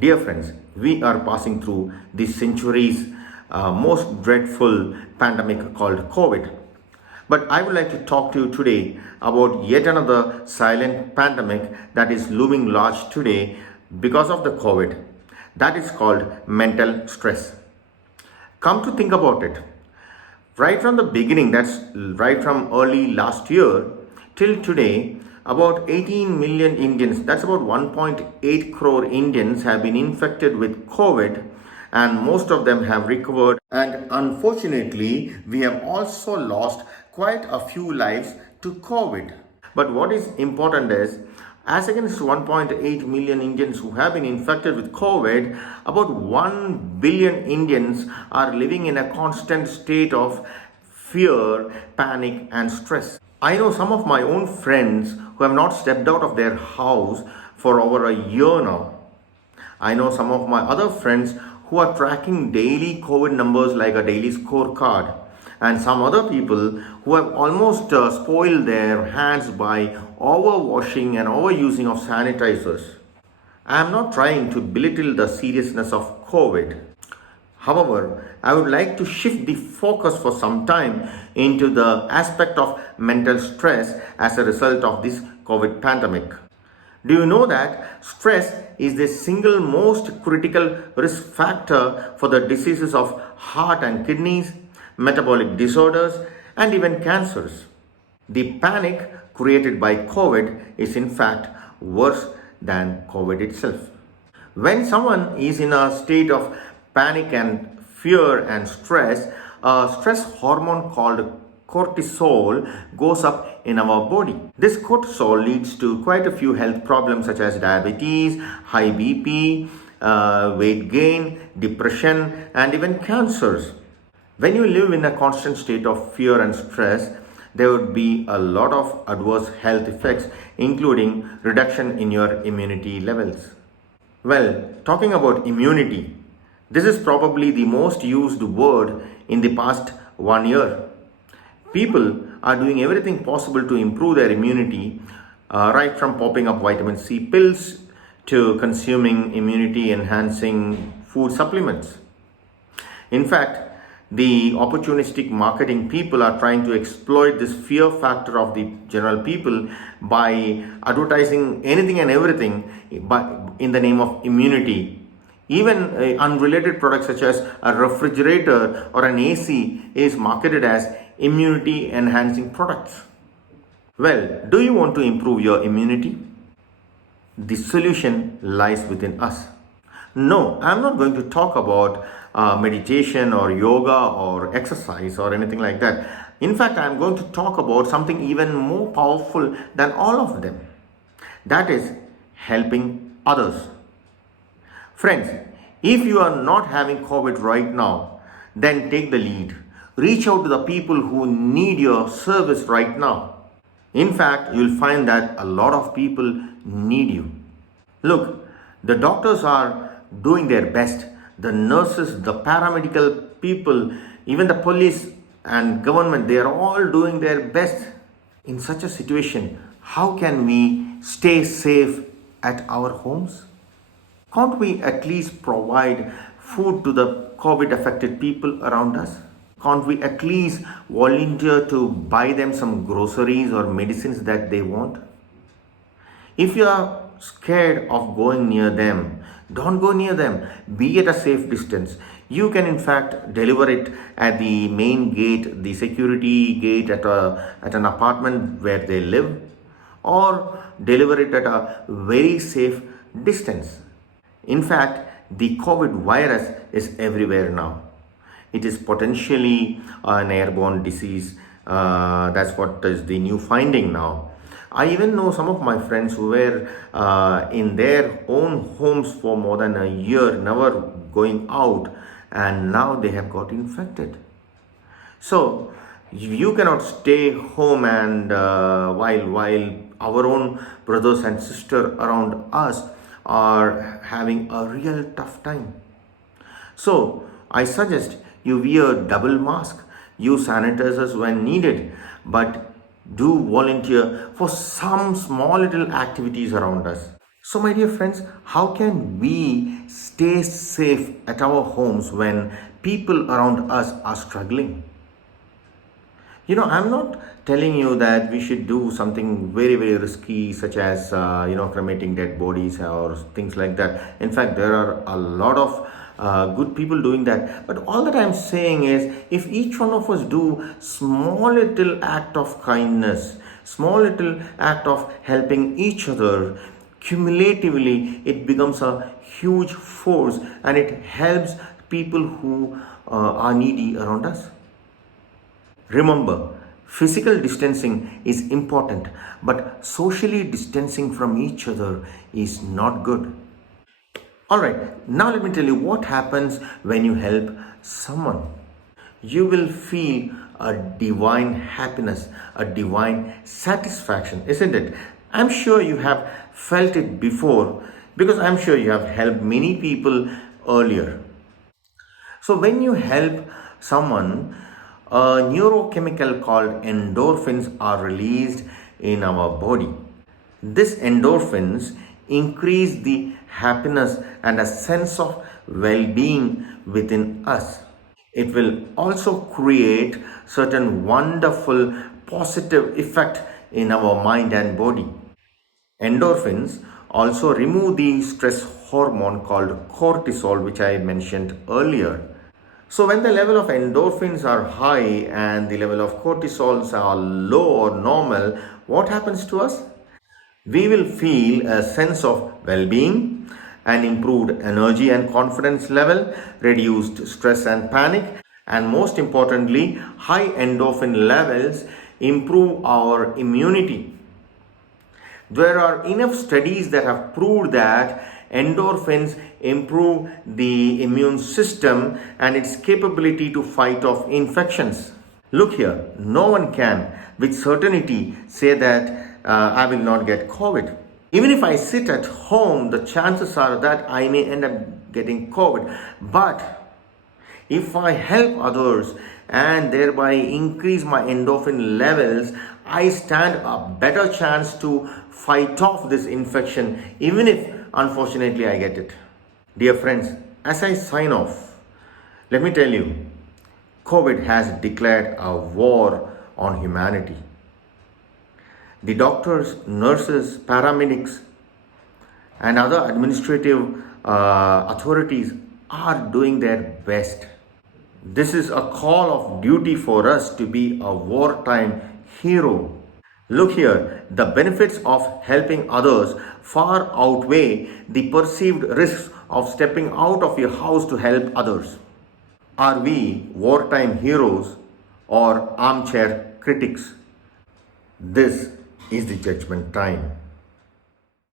Dear friends, we are passing through the century's most dreadful pandemic called COVID. But I would like to talk to you today about yet another silent pandemic that is looming large today because of the COVID. That is called mental stress. Come to think about it, right from the beginning, that's right from early last year till today, about 18 million Indians, that's about 1.8 crore Indians, have been infected with COVID, and most of them have recovered. And unfortunately, we have also lost quite a few lives to COVID. But what is important is, as against 1.8 million Indians who have been infected with COVID, about 1 billion Indians are living in a constant state of fear, panic, and stress. I know some of my own friends who have not stepped out of their house for over a year now. I know some of my other friends who are tracking daily COVID numbers like a daily scorecard, and some other people who have almost spoiled their hands by overwashing and overusing of sanitizers. I am not trying to belittle the seriousness of COVID. However, I would like to shift the focus for some time into the aspect of mental stress as a result of this COVID pandemic. Do you know that stress is the single most critical risk factor for the diseases of heart and kidneys, metabolic disorders, and even cancers? The panic created by COVID is in fact worse than COVID itself. When someone is in a state of panic and fear and stress, a stress hormone called cortisol goes up in our body. This cortisol leads to quite a few health problems such as diabetes, high BP, weight gain, depression, and even cancers. When you live in a constant state of fear and stress, there would be a lot of adverse health effects, including reduction in your immunity levels. Well, talking about immunity, this is probably the most used word in the past 1 year. People are doing everything possible to improve their immunity, right from popping up vitamin C pills to consuming immunity enhancing food supplements. In fact, the opportunistic marketing people are trying to exploit this fear factor of the general people by advertising anything and everything in the name of immunity. Even unrelated products such as a refrigerator or an AC is marketed as immunity enhancing products. Well, do you want to improve your immunity? The solution lies within us. No, I'm not going to talk about meditation or yoga or exercise or anything like that. In fact, I'm going to talk about something even more powerful than all of them. That is helping others. Friends, if you are not having COVID right now, then take the lead. Reach out to the people who need your service right now. In fact, you'll find that a lot of people need you. Look, the doctors are doing their best. The nurses, the paramedical people, even the police and government, they are all doing their best. In such a situation, how can we stay safe at our homes? Can't we at least provide food to the COVID affected people around us? Can't we at least volunteer to buy them some groceries or medicines that they want? If you are scared of going near them, don't go near them. Be at a safe distance. You can in fact deliver it at the main gate, the security gate at an apartment where they live, or deliver it at a very safe distance. In fact, the COVID virus is everywhere now. It is potentially an airborne disease. That's what is the new finding now. I even know some of my friends who were in their own homes for more than a year, never going out, and now they have got infected. So you cannot stay home and while our own brothers and sisters around us are having a real tough time. So I suggest you wear double mask, use sanitizers when needed, but do volunteer for some small little activities around us. So my dear friends, how can we stay safe at our homes when people around us are struggling. I'm not telling you that we should do something very, very risky, such as, cremating dead bodies or things like that. In fact, there are a lot of good people doing that. But all that I'm saying is, if each one of us do small little act of kindness, small little act of helping each other, cumulatively it becomes a huge force and it helps people who are needy around us. Remember, physical distancing is important, but socially distancing from each other is not good. Alright, now let me tell you what happens when you help someone. You will feel a divine happiness, a divine satisfaction, isn't it? I'm sure you have felt it before because I'm sure you have helped many people earlier. So, when you help someone, a neurochemical called endorphins are released in our body. These endorphins increase the happiness and a sense of well being within us. It will also create certain wonderful positive effect in our mind and body. Endorphins also remove the stress hormone called cortisol, which I mentioned earlier. So, when the level of endorphins are high and the level of cortisols are low or normal, what happens to us? We will feel a sense of well being, an improved energy and confidence level, reduced stress and panic, and most importantly, high endorphin levels improve our immunity. There are enough studies that have proved that endorphins improve the immune system and its capability to fight off infections. Look here, no one can with certainty say that I will not get COVID. Even if I sit at home, the chances are that I may end up getting COVID. But if I help others and thereby increase my endorphin levels, I stand a better chance to fight off this infection, even if unfortunately I get it. Dear friends, as I sign off, let me tell you, COVID has declared a war on humanity. The doctors, nurses, paramedics, and other administrative authorities are doing their best. This is a call of duty for us to be a wartime hero. Look here, the benefits of helping others far outweigh the perceived risks of stepping out of your house to help others. Are we wartime heroes or armchair critics? This is the judgment time.